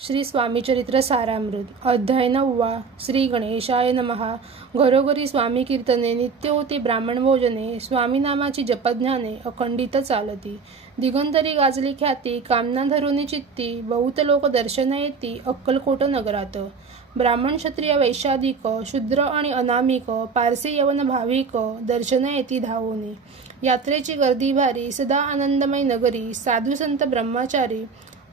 श्री स्वामी चरित्र सारामृत अध्याय 9 श्री गणेशाय नमः। घरोघरी स्वामी कीर्तने नित्य होती ब्राह्मण भोजने। स्वामी नामाची जपज्ञाने अखंडित चालती। दिगंतरी गाजली ख्याती कामना धरुनी चित्ती। बहुत लोक दर्शन येती अक्कलकोट नगरात। ब्राह्मण क्षत्रिय वैश्याधिक शूद्र आणि अनामिक पारसी यवन भाविक दर्शन येती धावोनी। यात्रेची गर्दी भारी सदा आनंदमय नगरी। साधू संत ब्रह्मचारी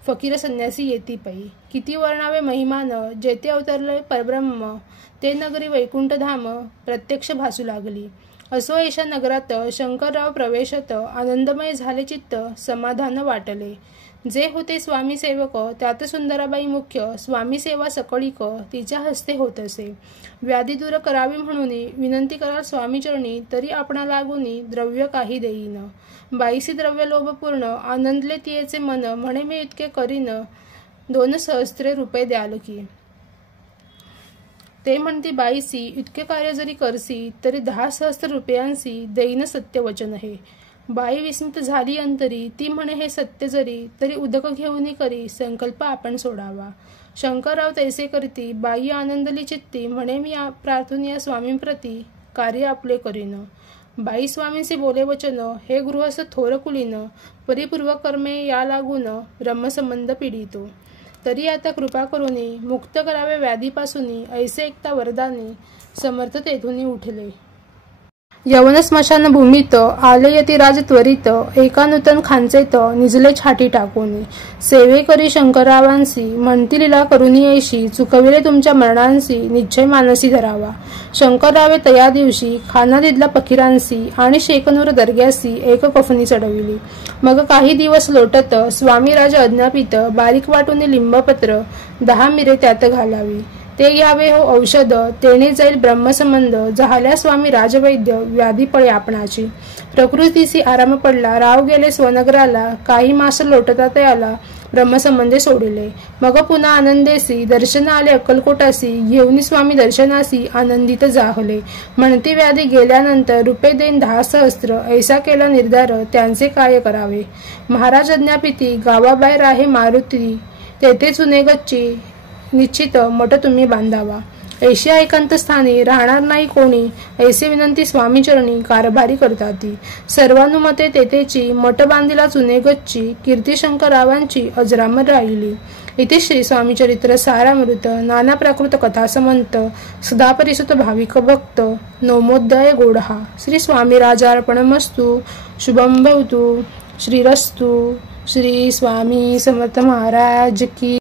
फकीर संन्यासी येती पै। किती वर्णावे महिमान जेथे अवतरले परब्रह्म। ते नगरी वैकुंठ धाम प्रत्यक्ष भासू लागली। असो ऐशा नगरात शंकरराव प्रवेशत आनंदमय झाले चित्त समाधान वाटले। जे होते स्वामी सेवक त्यात सुंदराबाई मुख्य। स्वामी सेवा सकळीक तिच्या हस्ते होत असे। व्याधी दूर करावी म्हणून विनंती कराल स्वामी चरणी तरी आपणा लागूनी द्रव्य काही देईन। बाईसी द्रव्य लोभपूर्ण आनंदले तियेचे मन म्हणे मी इतके करीन 2 सहस्त्रे रुपये द्याल की। ते म्हणती बाईसी इतके कार्य जरी करसी तरी 10 सहस्त्र रुपयांसी देईन सत्य वचन हे। बाई विस्मित झाली अंतरी ती म्हणे हे सत्य जरी तरी उदक घेऊनी करी संकल्प आपण सोडावा। शंकरराव तैसे करती बाई आनंदली चित्ती म्हणे मी प्रार्थून या स्वामींप्रती कार्य आपले करीन। बाई स्वामींसी बोले वचन हे गृहस्थ थोर कुलीन परिपूर्वक कर्मे या लागून ब्रह्मसंबंध पीडितो। तरी आता कृपा करूनी मुक्त करावे व्याधीपासूनी ऐसे एकता वरदानी समर्थ तेथून उठले। यवन स्मशान भूमीत आले यतिराज त्वरित एका नूतन खांचेत निजले छाटी टाकून। सेवे करी शंकररावांसी म्हणती लीला करुनी ऐशी चुकविले तुमच्या मरणांसी निश्चय मानसी धरावा। शंकररावे तया दिवशी खाना दिदला फकीरांसी आणि शेकनूर दर्ग्यासी एक कफनी चढविली। मग काही दिवस लोटत स्वामी राजा अज्ञापित बारीक वाटून लिंबपत्र 10 मिरे त्यात घालावी। ते घ्यावे हो औषध तेने जाईल ब्रह्मसंबंध। झाल्या स्वामी राजवैद्य व्याधी पळे आपणाची। प्रकृतीसी आराम पडला राव गेले स्वनगराला। काही मास लोटता तयाला ब्रह्मसंबंधे सोडिले। मग पुन्हा आनंदेसी दर्शन आले अक्कलकोटासी। घेऊन स्वामी दर्शनासी आनंदित जाहले। म्हणती व्याधी गेल्यानंतर रुपये देईन 10 सहस्त्र ऐसा केला निर्धार त्यांचे काय करावे। महाराज अज्ञापिती गावाबाहेर आहे मारुती तेथे चुने गच्ची निश्चित मठ तुम्ही बांधावा। ऐशिया एकांत स्थानी राहणार नाही कोणी ऐसे विनंती स्वामी चरणी कारभारी करताती। सर्वानुमते तेथेची मठ बांधिला चुने गच्ची कीर्ती शंकररावांची अजरामर राहिली। इथे श्री स्वामी चरित्र सारामृत नाना प्राकृत कथा समंत सदा परिसुत भाविक भक्त नवमोध्याय गोडहा। श्री स्वामी राजार्पणमस्तु। शुभम भवतु। श्रीरस्तु। श्री स्वामी समर्थ महाराज की।